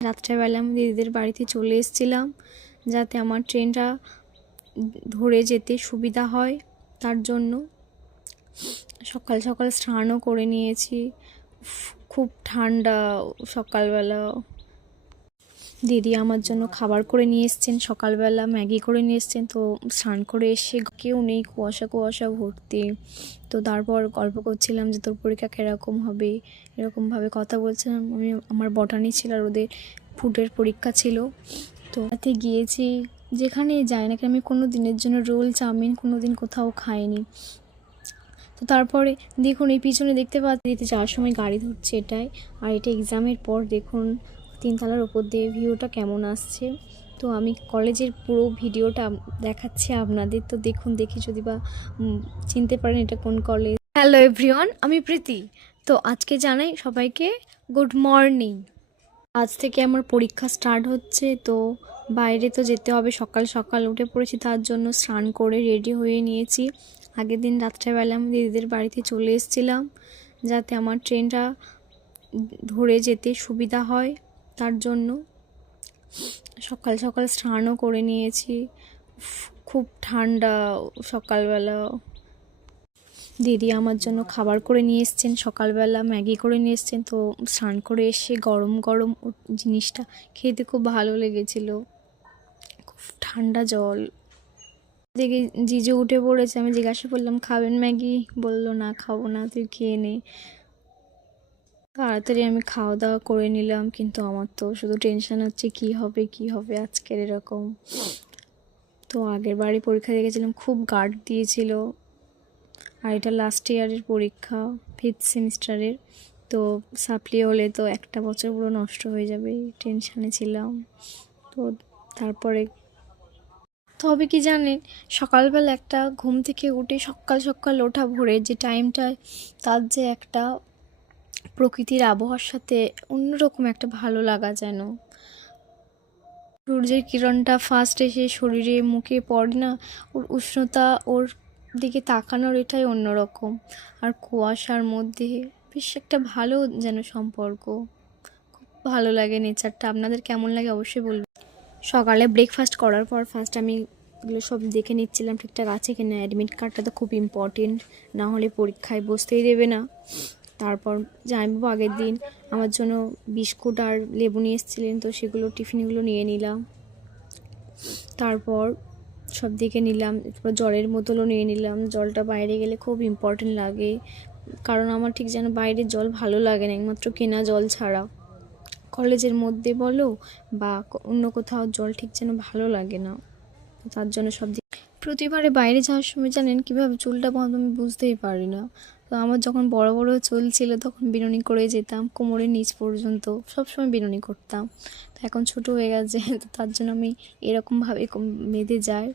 রাত্রেবেলা আমি দিদিদের বাড়িতে চলে এসেছিলাম যাতে আমার ট্রেনটা ধরে যেতে সুবিধা হয়। তার জন্য সকাল সকাল স্নানও করে নিয়েছি। খুব ঠান্ডা সকালবেলা। দিদি আমার জন্য খাবার করে নিয়ে এসছেন, সকালবেলা ম্যাগি করে নিয়ে এসছেন। তো স্নান করে এসে কেউ নেই, কুয়াশা কুয়াশা ভর্তি। তো তারপর গল্প করছিলাম যে তোর পরীক্ষা কীরকম হবে, এরকমভাবে কথা বলছিলাম। আমার বটানি ছিল আর ওদের ফুডের পরীক্ষা ছিল। তো তাতে গিয়েছি, যেখানে যাই না কেন আমি কোনো দিনের জন্য রোল চাউমিন কোনো দিন কোথাও খাইনি। তো তারপরে দেখুন এই পিছনে দেখতে পাচ্ছি যাওয়ার সময় গাড়ি ধরছে এটাই। আর এটা এক্সামের পর দেখুন তিনতলার ওপর দিয়ে ভিউটা কেমন আসছে। তো আমি কলেজের পুরো ভিডিওটা দেখাচ্ছি আপনাদের। তো দেখুন, দেখি যদি বা চিনতে পারেন এটা কোন কলেজ। হ্যালো এভরিওয়ান, আমি প্রীতি। তো আজকে জানাই সবাইকে গুড মর্নিং। আজ থেকে আমার পরীক্ষা স্টার্ট হচ্ছে। তো বাইরে তো যেতে হবে, সকাল সকাল উঠে পড়েছি, তার জন্য স্নান করে রেডি হয়ে নিয়েছি। আগের দিন রাত্রেবেলা আমি দিদিদের বাড়িতে চলে এসেছিলাম যাতে আমার ট্রেনটা ধরে যেতে সুবিধা হয়। তার জন্য সকাল সকাল স্নানও করে নিয়েছি। খুব ঠান্ডা সকালবেলা। দিদি আমার জন্য খাবার করে নিয়ে এসছেন, সকালবেলা ম্যাগি করে নিয়ে এসছেন। তো স্নান করে এসে গরম গরম জিনিসটা খেতে খুব ভালো লেগেছিল। খুব ঠান্ডা জল দেখে জিজু উঠে পড়েছে। আমি জিজ্ঞাসা করলাম খাবেন ম্যাগি, বললো না খাবো না, তুই খেয়ে নে। তাড়াতাড়ি আমি খাওয়া দাওয়া করে নিলাম, কিন্তু আমার তো শুধু টেনশন হচ্ছে কি হবে আজকের এরকম। তো আগের বারে পরীক্ষা দেখেছিলাম, খুব গার্ড দিয়েছিল। আর এটা লাস্ট ইয়ারের পরীক্ষা, 5th সেমিস্টারের। তো সাপ্লি হলে তো একটা বছর পুরো নষ্ট হয়ে যাবে, টেনশানে ছিলাম। তো তারপরে তবে কি জানেন, সকালবেলা একটা ঘুম থেকে উঠে সকাল সকাল ওঠা ভোরের যে টাইমটায়, তার যে একটা প্রকৃতির আবহাওয়ার সাথে অন্যরকম একটা ভালো লাগা যেন। সূর্যের কিরণটা ফার্স্ট এসে শরীরে মুখে পড়ে না, ওর উষ্ণতা, ওর দিকে তাকানোর এটাই অন্যরকম। আর কুয়াশার মধ্যে বেশ একটা ভালো যেন সম্পর্ক। খুব ভালো লাগে নেচারটা। আপনাদের কেমন লাগে অবশ্যই বলবেন। সকালে ব্রেকফাস্ট করার পর ফার্স্ট আমি এগুলো সব দেখে নিচ্ছিলাম ঠিকঠাক আছে কিনা। অ্যাডমিট কার্ডটা তো খুব ইম্পর্টেন্ট, না হলে পরীক্ষায় বসতেই দেবে না। তারপর জামাইবাবু আগের দিন আমার জন্য বিস্কুট আর লেবু নিয়ে এসেছিলেন, তো সেগুলো টিফিনগুলো নিয়ে নিলাম। তারপর সব দেখে নিলাম, তারপর জলের বোতলও নিয়ে নিলাম। জলটা বাইরে গেলে খুব ইম্পর্টেন্ট লাগে, কারণ আমার ঠিক যেন বাইরের জল ভালো লাগে না, একমাত্র কেনা জল ছাড়া। কলেজের মধ্যে বলো বা অন্য কোথাও জল ঠিক যেন ভালো লাগে না। তার জন্য সব প্রতিবারে বাইরে যাওয়ার সময় জানেন কীভাবে চুলটা বাঁধবো আমি বুঝতেই পারি না। তো আমার যখন বড় বড় চুল ছিল তখন বিনুনি করে যেতাম কোমরের নিচ পর্যন্ত, সবসময় বিনুনি করতাম। তো এখন ছোট হয়ে গেছে, তো তার জন্য আমি এরকমভাবে বেঁধে যাই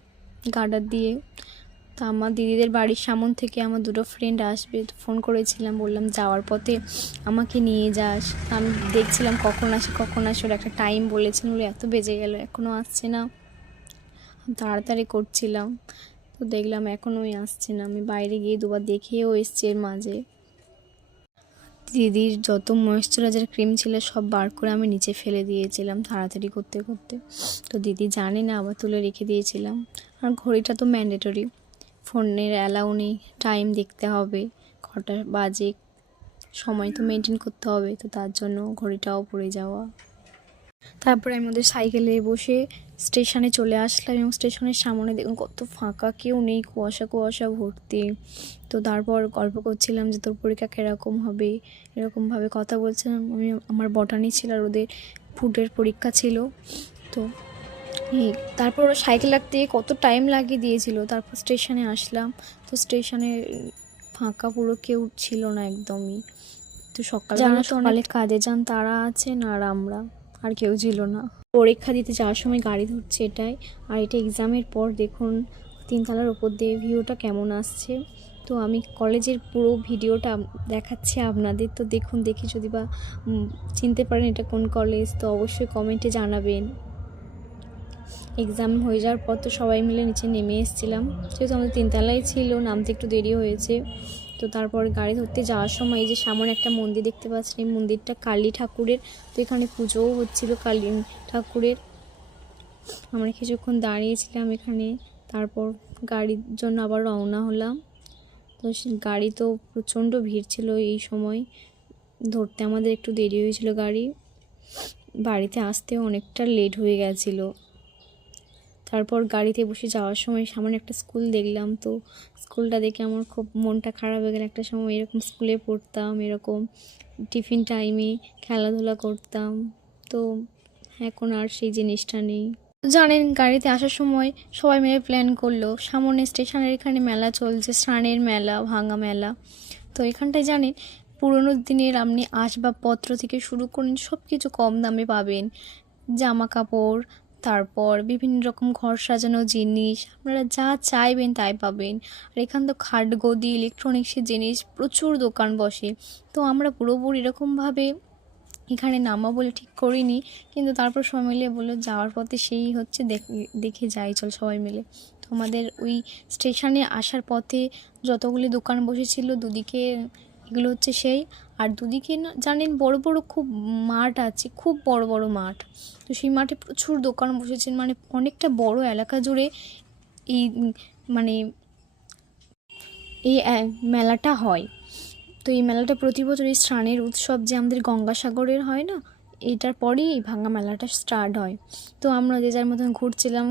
গার্ডার দিয়ে। তো আমার দিদিদের বাড়ির সামন থেকে আমার দুটো ফ্রেন্ড আসবে, তো ফোন করেছিলাম, বললাম যাওয়ার পথে আমাকে নিয়ে যাস। আমি দেখছিলাম কখন আসে, ওর একটা টাইম বলেছেন, বলে এত বেজে গেল এখনও আসছে না। তাড়াতাড়ি করছিলাম, তো দেখলাম এখনোই আসছে না। আমি বাইরে গিয়ে দুবার দেখেও এসছি এর মাঝে। দিদির যত ময়েশ্চারাইজার ক্রিম ছিল সব বার করে আমি নিচে ফেলে দিয়েছিলাম তাড়াতাড়ি করতে করতে। তো দিদি জানে না, আবার তুলে রেখে দিয়েছিলাম। আর ঘড়িটা তো ম্যান্ডেটরি, ফোনের অ্যালাউ নেই, টাইম দেখতে হবে কটা বাজে, সময় তো মেনটেন করতে হবে। তো তার জন্য ঘড়িটাও পড়ে যাওয়া। তারপরে আমি ওদের সাইকেলে বসে স্টেশনে চলে আসলাম, এবং স্টেশনের সামনে দেখুন কত ফাঁকা, কেউ নেই, কুয়াশা কুয়াশা ভর্তি। তো তারপর গল্প করছিলাম যে তোর পরীক্ষা কীরকম হবে, এরকমভাবে কথা বলছিলাম। আমার বটানি ছিল আর ওদের ফুডের পরীক্ষা ছিল। তো তারপর ওরা সাইকেল রাখতে কত টাইম লাগিয়ে দিয়েছিল। তারপর স্টেশনে আসলাম, তো স্টেশনে ফাঁকা, পুরো কেউ ছিল না একদমই। তো সকালে কাজে যান তারা আছেন, আর আমরা আর কেউ ছিল না। পরীক্ষা দিতে যাওয়ার সময় গাড়ি ধরছে এটাই। আর এটা এক্সামের পর দেখুন তিনতলার ওপর দিয়ে ভিউটা কেমন আসছে। তো আমি কলেজের পুরো ভিডিওটা দেখাচ্ছি আপনাদের। তো দেখুন, দেখি যদি বা চিনতে পারেন এটা কোন কলেজ, তো অবশ্যই কমেন্টে জানাবেন। এক্সাম হয়ে যাওয়ার পর তো সবাই মিলে নিচে নেমে এসেছিলাম, যেহেতু আমাদের তিনতলায় ছিল, নামতে একটু দেরি হয়েছে। তো তারপর গাড়ি ধরতে যাওয়ার সময় এই যে সামনে একটা মন্দির দেখতে পাচ্ছেন, এই মন্দিরটা কালী ঠাকুরের। তো এখানে পুজোও হচ্ছিল কালী ঠাকুরের। আমরা কিছুক্ষণ দাঁড়িয়েছিলাম এখানে, তারপর গাড়ির জন্য আবার রওনা হলাম। তো গাড়ি তো প্রচণ্ড ভিড় ছিল এই সময়, ধরতে আমাদের একটু দেরি হয়েছিল গাড়ি, বাড়িতে আসতেও অনেকটা লেট হয়ে গেছিলো। তারপর গাড়িতে বসে যাওয়ার সময় সামনে একটা স্কুল দেখলাম। তো স্কুলটা দেখে আমার খুব মনটা খারাপ হয়ে গেল। একটা সময় এরকম স্কুলে পড়তাম, এরকম টিফিন টাইমে খেলাধুলা করতাম, তো এখন আর সেই জিনিসটা নেই। জানেন, গাড়িতে আসার সময় সবাই মিলে প্ল্যান করলো, সামনে স্টেশনের এখানে মেলা চলছে, স্নানের মেলা, ভাঙা মেলা। তো এখানটায় জানেন পুরোনো দিনের আপনি আসবাবপত্র থেকে শুরু করেন সব কিছু কম দামে পাবেন, জামা কাপড়, তারপর বিভিন্ন রকম ঘর সাজানো জিনিস, আপনারা যা চাইবেন তাই পাবেন। আর এখান তো খাট গদি, ইলেকট্রনিক্সের জিনিস প্রচুর দোকান বসে। তো আমরা পুরোপুরি এরকমভাবে এখানে নামা বলে ঠিক করিনি, কিন্তু তারপর সবাই মিলে বললো যাওয়ার পথে সেই হচ্ছে দেখে যাই চল সবাই মিলে। তো আমাদের ওই স্টেশনে আসার পথে যতগুলি দোকান বসেছিল দুদিকে, এগুলো হচ্ছে সেই। আর দুদিকে না জানেন বড় বড় খুব মাঠ আছে, খুব বড় বড় মাঠ। তো সেই মাঠে প্রচুর দোকান বসেছেন, মানে অনেকটা বড় এলাকা জুড়ে এই মানে এই মেলাটা হয়। তো এই মেলাটা প্রতি বছর এই স্নানের উৎসব যে আমাদের গঙ্গাসাগরের হয় না, এইটার পরেই এই ভাঙা মেলাটা স্টার্ট হয়। তো আমরা যে যার মতন ঘুরছিলাম,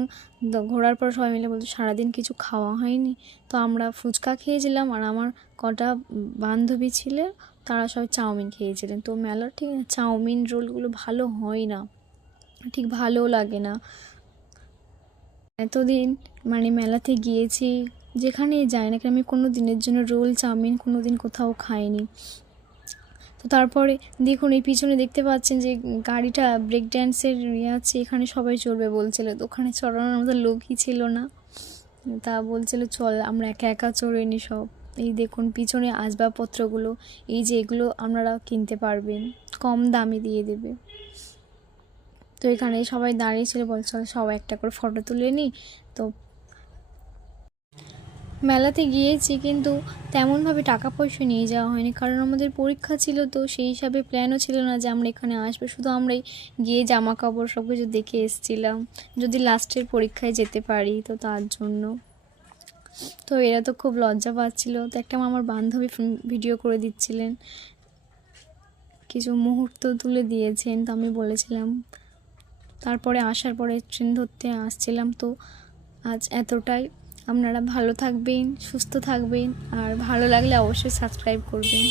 ঘোরার পর সবাই মিলে বলতো সারাদিন কিছু খাওয়া হয়নি। তো আমরা ফুচকা খেয়েছিলাম, আর আমার কটা বান্ধবী ছিল তারা সবাই চাউমিন খেয়েছিলেন। তো মেলার ঠিক চাউমিন রোলগুলো ভালো হয় না, ঠিক ভালোও লাগে না। এতদিন মানে মেলাতে গিয়েছি, যেখানেই যাই না কেন আমি কোনো দিনের জন্য রোল চাউমিন কোনো দিন কোথাও খাইনি। তো তারপরে দেখুন এই পিছনে দেখতে পাচ্ছেন যে গাড়িটা ব্রেক ড্যান্সের আছে, এখানে সবাই চড়বে বলছিল। তো ওখানে চড়ানোর মতো লোকই ছিল না, তা বলছিল চল আমরা একা একা চড়ে নি সব। এই দেখুন পিছনে আসবাবপত্রগুলো, এই যে এগুলো আপনারা কিনতে পারবেন, কম দামে দিয়ে দেবে। তো এখানে সবাই দাঁড়িয়েছিল, বলছিল সবাই একটা করে ফটো তুলে নিই। তো মেলাতে গিয়েছি কিন্তু তেমনভাবে টাকা পয়সা নিয়ে যাওয়া হয়নি, কারণ আমাদের পরীক্ষা ছিল। তো সেই হিসাবে প্ল্যানও ছিল না যে আমরা এখানে আসবো, শুধু আমরাই গিয়ে জামা কাপড় সব কিছু দেখে এসেছিলাম, যদি লাস্টের পরীক্ষায় যেতে পারি তো তার জন্য। তো এরা তো খুব লজ্জা পাচ্ছিল। তো একটা আমার বান্ধবী ভিডিও করে দিচ্ছিলেন, কিছু মুহূর্ত তুলে দিয়েছেন। তো আমি বলেছিলাম, তারপরে আসার পরে ট্রেন ধরতে আসছিলাম। তো আজ এতটাই, আপনারা ভালো থাকবেন, সুস্থ থাকবেন, আর ভালো লাগলে অবশ্যই সাবস্ক্রাইব করবেন।